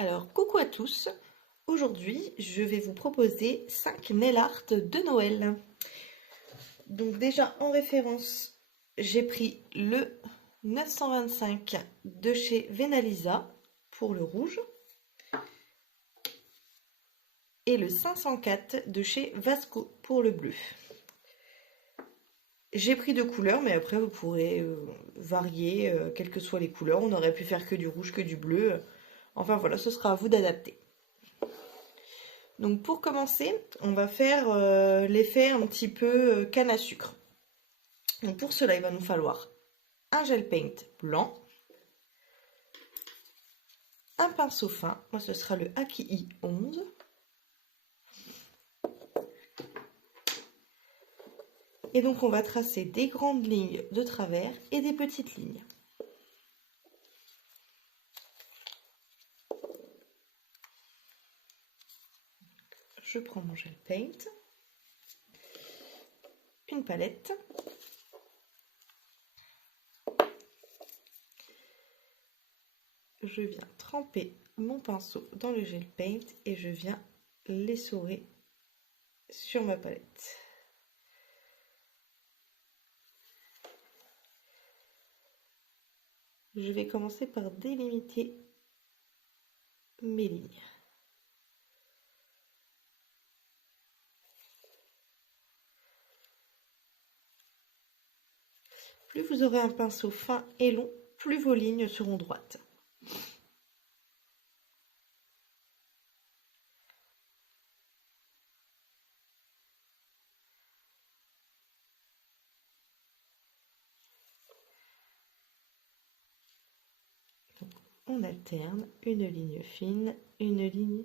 Alors, coucou à tous. Aujourd'hui, je vais vous proposer 5 nail art de Noël. Donc déjà, en référence, j'ai pris le 925 de chez Venalisa pour le rouge et le 504 de chez Vasco pour le bleu. J'ai pris deux couleurs, mais après vous pourrez varier, quelles que soient les couleurs. On aurait pu faire que du rouge, que du bleu. Enfin voilà, ce sera à vous d'adapter. Donc pour commencer, on va faire l'effet un petit peu canne à sucre. Donc pour cela, il va nous falloir un gel paint blanc, un pinceau fin, moi ce sera le Aki 11, et donc on va tracer des grandes lignes de travers et des petites lignes. Je prends mon gel paint, une palette, je viens tremper mon pinceau dans le gel paint et je viens l'essorer sur ma palette. Je vais commencer par délimiter mes lignes. Plus vous aurez un pinceau fin et long, plus vos lignes seront droites. On alterne une ligne fine, une ligne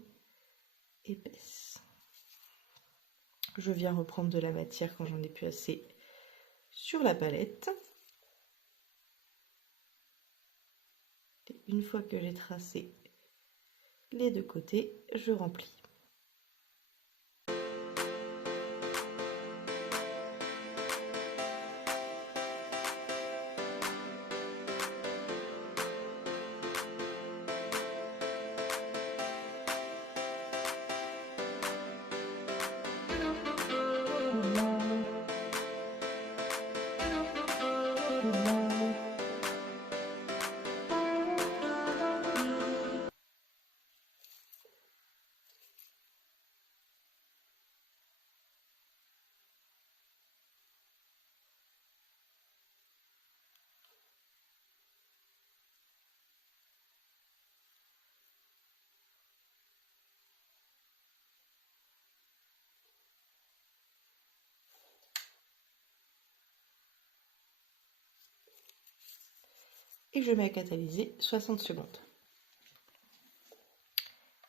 épaisse. Je viens reprendre de la matière quand j'en ai plus assez sur la palette. Et une fois que j'ai tracé les deux côtés, je remplis. Et je mets à catalyser 60 secondes.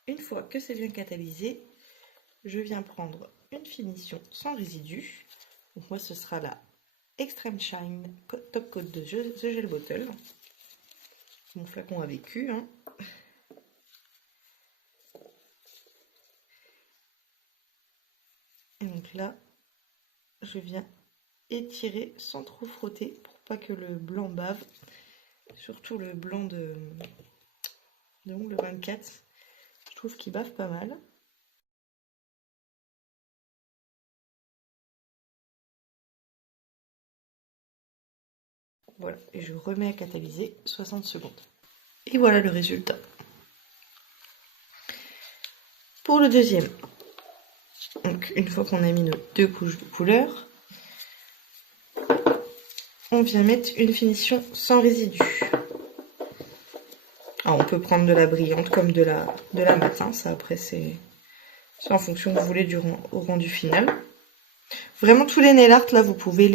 Une fois que c'est bien catalysé, je viens prendre une finition sans résidus. Donc moi ce sera la Extreme Shine Top Coat de The Gel Bottle. Mon flacon a vécu. Et donc là, je viens étirer sans trop frotter pour pas que le blanc bave. Surtout le blanc de le 24. Je trouve qu'il bave pas mal. Voilà, et je remets à catalyser 60 secondes. Et voilà le résultat. Pour le deuxième, donc une fois qu'on a mis nos deux couches de couleur, on vient mettre une finition sans résidus. Alors on peut prendre de la brillante comme de la mat, ça après c'est en fonction que vous voulez au rendu final. Vraiment tous les nail art là vous pouvez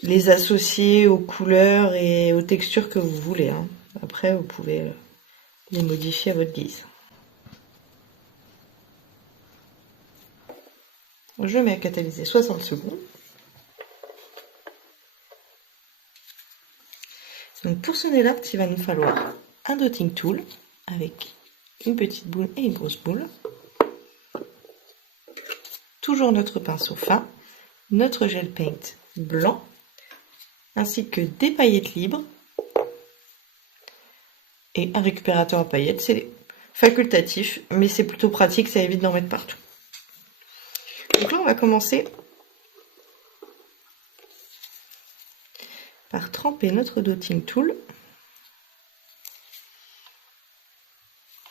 les associer aux couleurs et aux textures que vous voulez. Après vous pouvez les modifier à votre guise. Je mets à catalyser 60 secondes. Donc pour ce nail art, il va nous falloir un dotting tool avec une petite boule et une grosse boule. Toujours notre pinceau fin, notre gel paint blanc, ainsi que des paillettes libres et un récupérateur à paillettes. C'est facultatif, mais c'est plutôt pratique, ça évite d'en mettre partout. Donc là, on va commencer par tremper notre dotting tool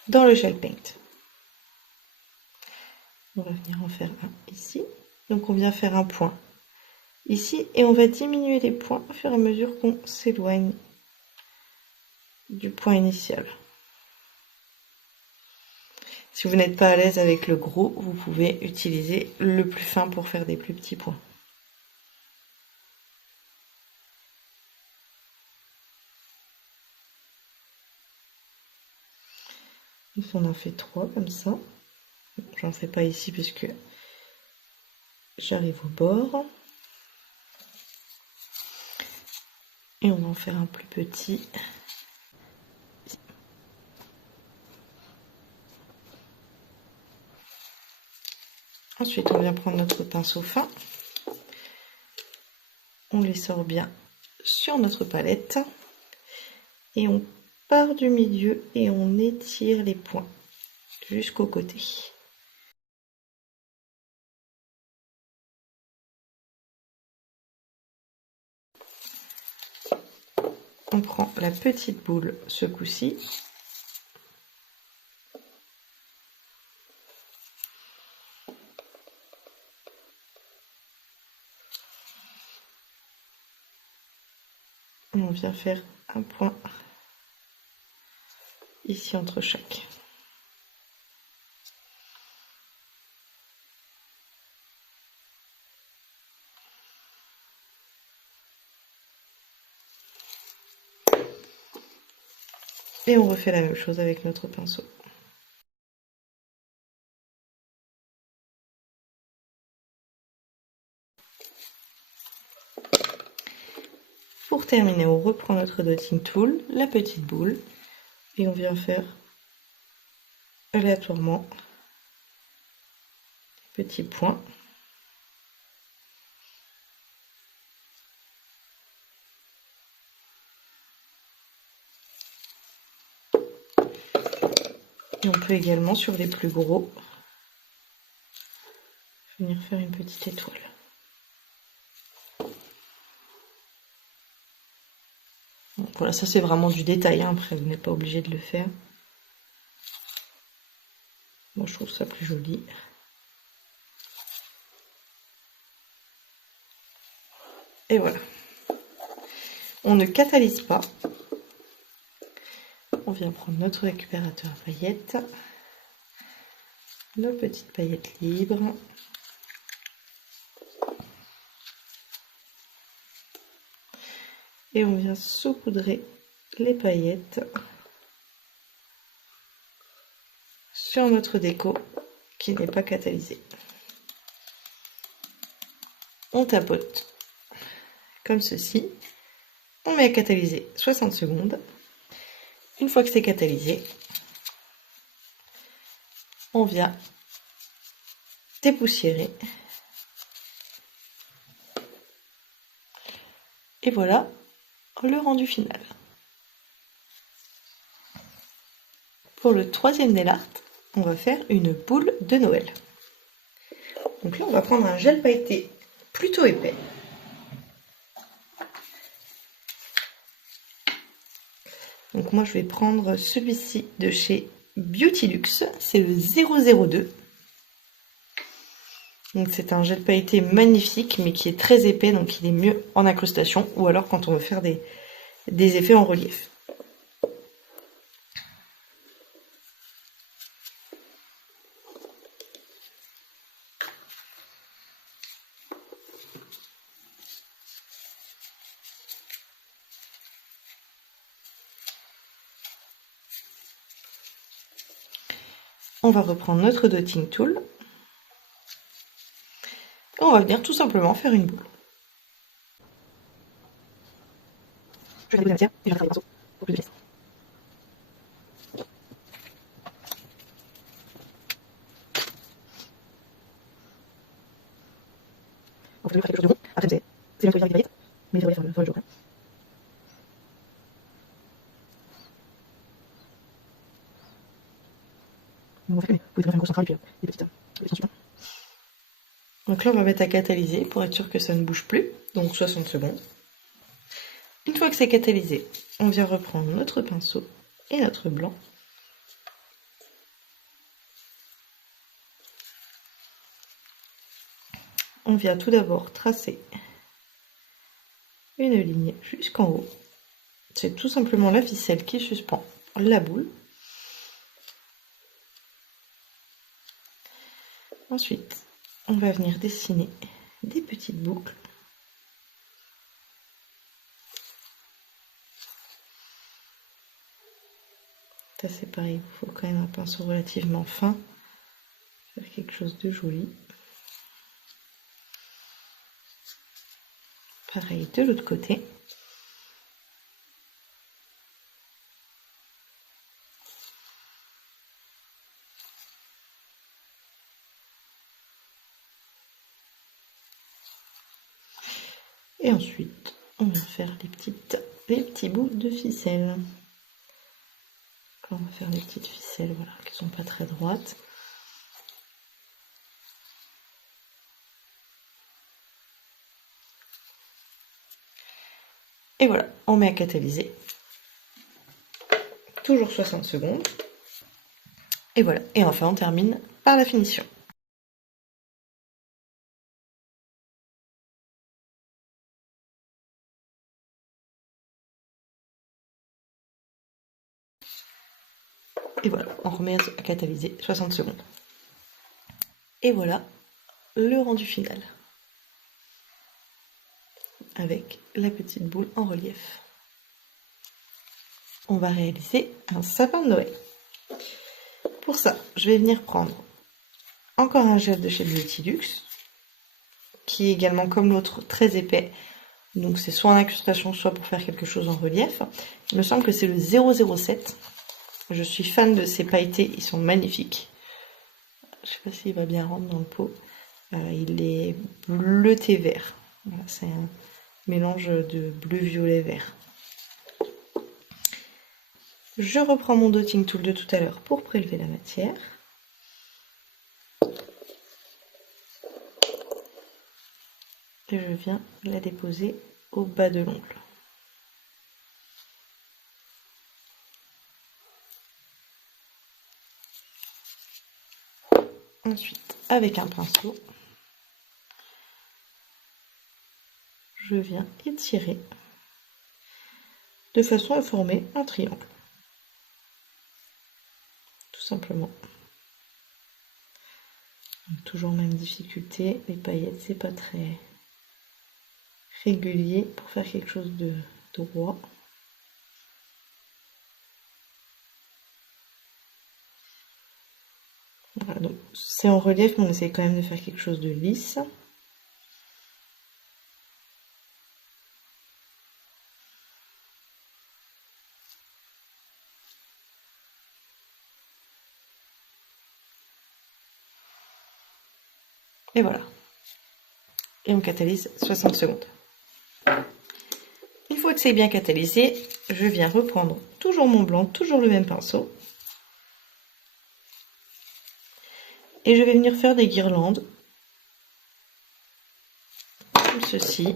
dans le gel paint. On va venir en faire un ici. Donc on vient faire un point ici et on va diminuer les points au fur et à mesure qu'on s'éloigne du point initial. Si vous n'êtes pas à l'aise avec le gros, vous pouvez utiliser le plus fin pour faire des plus petits points. Donc on en fait 3 comme ça. J'en fais pas ici puisque j'arrive au bord. Et on va en faire un plus petit. Ensuite, on vient prendre notre pinceau fin. On les sort bien sur notre palette. Et on part du milieu et on étire les points jusqu'au côté. On prend la petite boule ce coup-ci. On vient faire un point ici entre chaque. Et on refait la même chose avec notre pinceau. Pour terminer, on reprend notre dotting tool, la petite boule, et on vient faire aléatoirement des petits points. Et on peut également, sur les plus gros, venir faire une petite étoile. Donc voilà, ça c'est vraiment du détail, hein. Après vous n'êtes pas obligé de le faire. Moi je trouve ça plus joli. Et voilà. On ne catalyse pas. On vient prendre notre récupérateur à paillettes. Nos petites paillettes libres. Et on vient saupoudrer les paillettes sur notre déco qui n'est pas catalysée. On tapote comme ceci. On met à catalyser 60 secondes. Une fois que c'est catalysé, on vient dépoussiérer. Et voilà le rendu final. Pour le troisième nail art, on va faire une boule de Noël. Donc là, on va prendre un gel pailleté plutôt épais. Donc moi, je vais prendre celui-ci de chez Beauty Luxe. C'est le 002. Donc c'est un gel pailleté magnifique, mais qui est très épais, donc il est mieux en incrustation, ou alors quand on veut faire des effets en relief. On va reprendre notre dotting tool. Et on va venir tout simplement faire une boule. Je vais déposer la matière et je vais travailler le pinceau pour plus de vitesse. Donc, vous faire quelque chose de bon. Après, c'est bien de faire des paillettes, mais il faudrait faire le jour. on va faire, mais vous pouvez faire une grosse centrale et puis des petites instruments. Donc là, on va mettre à catalyser pour être sûr que ça ne bouge plus. Donc 60 secondes. Une fois que c'est catalysé, on vient reprendre notre pinceau et notre blanc. On vient tout d'abord tracer une ligne jusqu'en haut. C'est tout simplement la ficelle qui suspend la boule. Ensuite, on va venir dessiner des petites boucles. Ça c'est pareil, il faut quand même un pinceau relativement fin. Faire quelque chose de joli. Pareil de l'autre côté. Et ensuite, on va faire les petits bouts de ficelle. Là, on va faire des petites ficelles, voilà, qui sont pas très droites. Et voilà, on met à catalyser. Toujours 60 secondes. Et voilà, et enfin on termine par la finition. Et voilà, on remet à catalyser 60 secondes. Et voilà le rendu final. Avec la petite boule en relief. On va réaliser un sapin de Noël. Pour ça, je vais venir prendre encore un gel de chez Beautylux, qui est également comme l'autre très épais. Donc c'est soit en incrustation, soit pour faire quelque chose en relief. Il me semble que c'est le 007. Je suis fan de ces pailletés, ils sont magnifiques. Je sais pas s'il va bien rentrer dans le pot. Il est bleuté vert. Voilà, c'est un mélange de bleu, violet, vert. Je reprends mon dotting tool de tout à l'heure pour prélever la matière. Et je viens la déposer au bas de l'ongle. Ensuite, avec un pinceau, je viens étirer de façon à former un triangle. Tout simplement. Donc, toujours même difficulté, les paillettes c'est pas très régulier pour faire quelque chose de droit. Voilà, donc c'est en relief mais on essaie quand même de faire quelque chose de lisse. Et voilà. Et on catalyse 60 secondes. Une fois que c'est bien catalysé, je viens reprendre toujours mon blanc, toujours le même pinceau. Et je vais venir faire des guirlandes. Comme ceci.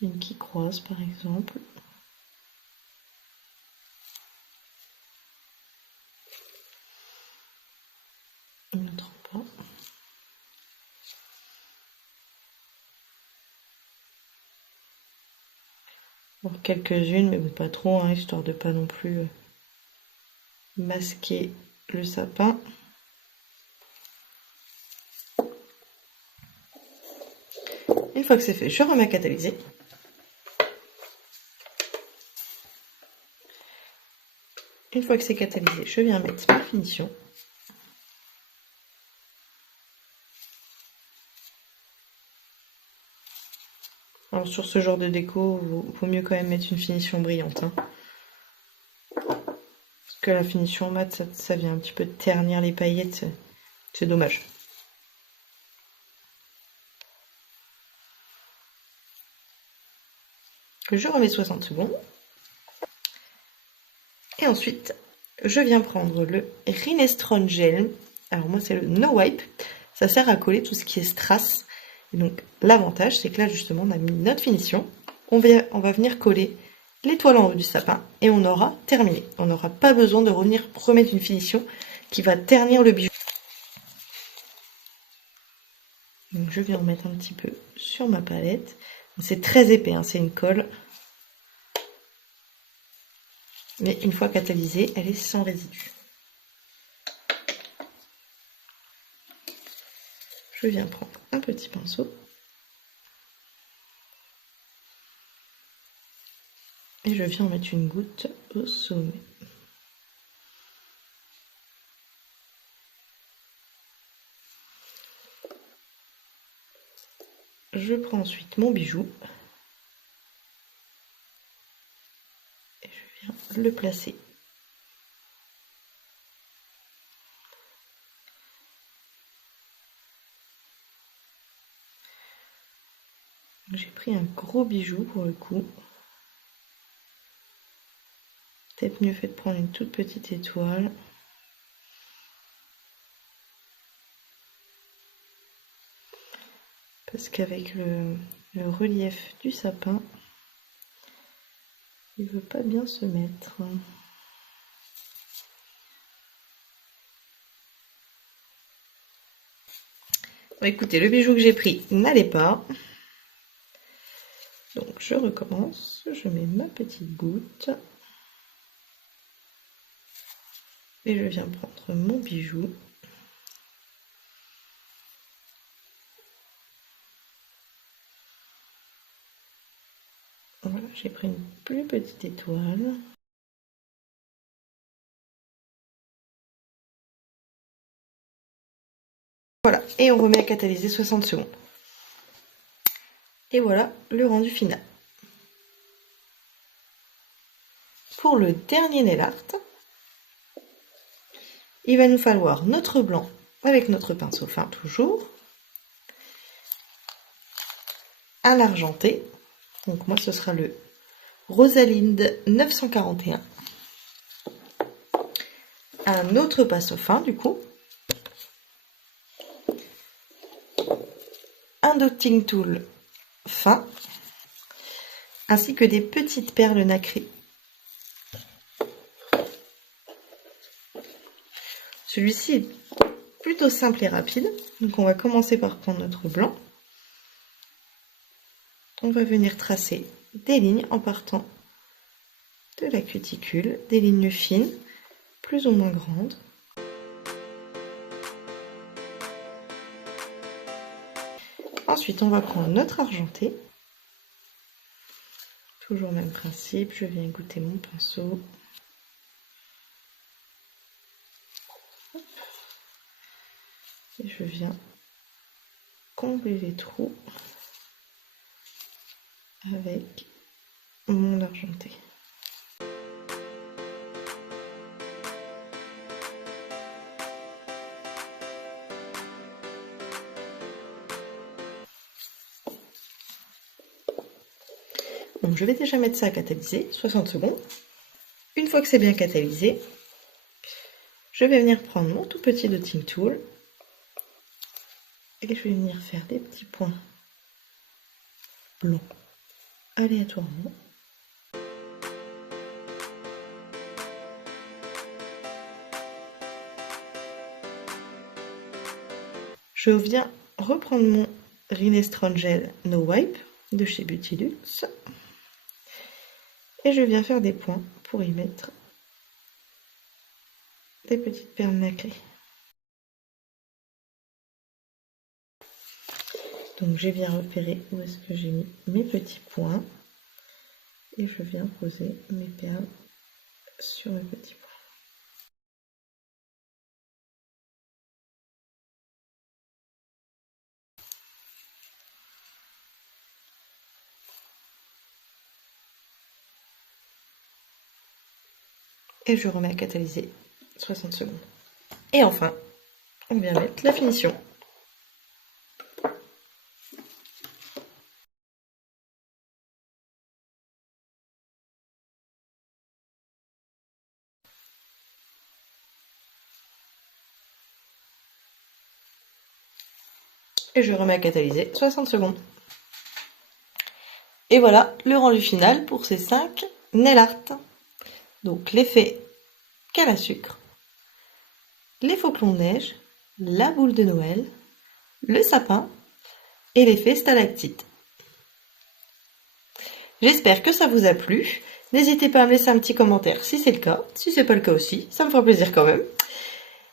Une qui croise par exemple. Une autre pas. Bon, quelques-unes, mais pas trop, hein, histoire de pas non plus masquer le sapin. Une fois que c'est fait, je remets à catalyser. Une fois que c'est catalysé, je viens mettre ma finition. Alors sur ce genre de déco, il vaut mieux quand même mettre une finition brillante. Hein. Parce que la finition mat, ça vient un petit peu ternir les paillettes. C'est dommage. Je remets 60 secondes. Et ensuite, je viens prendre le Rhinestone Gel. Alors moi, c'est le No Wipe. Ça sert à coller tout ce qui est strass. Et donc, l'avantage, c'est que là, justement, on a mis notre finition. On va venir coller l'étoile en haut du sapin et on aura terminé. On n'aura pas besoin de revenir remettre une finition qui va ternir le bijou. Donc, je viens en mettre un petit peu sur ma palette. C'est très épais, hein, c'est une colle. Mais une fois catalysée, elle est sans résidus. Je viens prendre un petit pinceau. Et je viens en mettre une goutte au sommet. Je prends ensuite mon bijou. Et je viens le placer. J'ai pris un gros bijou pour le coup. Peut-être mieux fait de prendre une toute petite étoile. Parce qu'avec le relief du sapin, il veut pas bien se mettre. Bon, écoutez, le bijou que j'ai pris n'allait pas. Donc je recommence, je mets ma petite goutte. Et je viens prendre mon bijou. Voilà, j'ai pris une plus petite étoile. Voilà, et on remet à catalyser 60 secondes. Et voilà le rendu final. Pour le dernier nail art, il va nous falloir notre blanc avec notre pinceau fin toujours, un argenté, donc moi ce sera le Rosalinde 941, un autre pinceau fin du coup, un dotting tool fin, ainsi que des petites perles nacrées. Celui-ci est plutôt simple et rapide, donc on va commencer par prendre notre blanc. On va venir tracer des lignes en partant de la cuticule, des lignes fines, plus ou moins grandes. Ensuite, on va prendre notre argenté. Toujours le même principe, je viens goûter mon pinceau. Et je viens combler les trous avec mon argenté. Donc je vais déjà mettre ça à catalyser, 60 secondes. Une fois que c'est bien catalysé, je vais venir prendre mon tout petit dotting tool et je vais venir faire des petits points blancs aléatoirement. Je viens reprendre mon Rhinestone Gel No Wipe de chez Beautylux et je viens faire des points pour y mettre des petites perles nacrées. Donc j'ai bien repéré où est-ce que j'ai mis mes petits points et je viens poser mes perles sur mes petits points. Et je remets à catalyser 60 secondes. Et enfin, on vient mettre la finition. et je remets à catalyser 60 secondes. Et voilà le rendu final pour ces 5 nail art. Donc l'effet canne à sucre, les flocons de neige, la boule de Noël, le sapin et l'effet stalactite. J'espère que ça vous a plu. N'hésitez pas à me laisser un petit commentaire si c'est le cas. Si c'est pas le cas aussi, ça me fera plaisir quand même.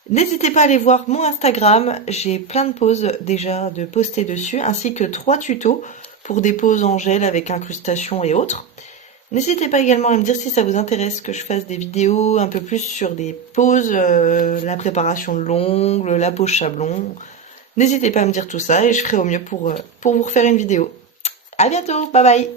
N'hésitez pas à aller voir mon Instagram. J'ai plein de poses déjà de poster dessus, ainsi que 3 tutos pour des poses en gel avec incrustation et autres. N'hésitez pas également à me dire si ça vous intéresse que je fasse des vidéos un peu plus sur des poses, la préparation de l'ongle, la pose chablon. N'hésitez pas à me dire tout ça et je ferai au mieux pour vous refaire une vidéo. À bientôt, bye bye!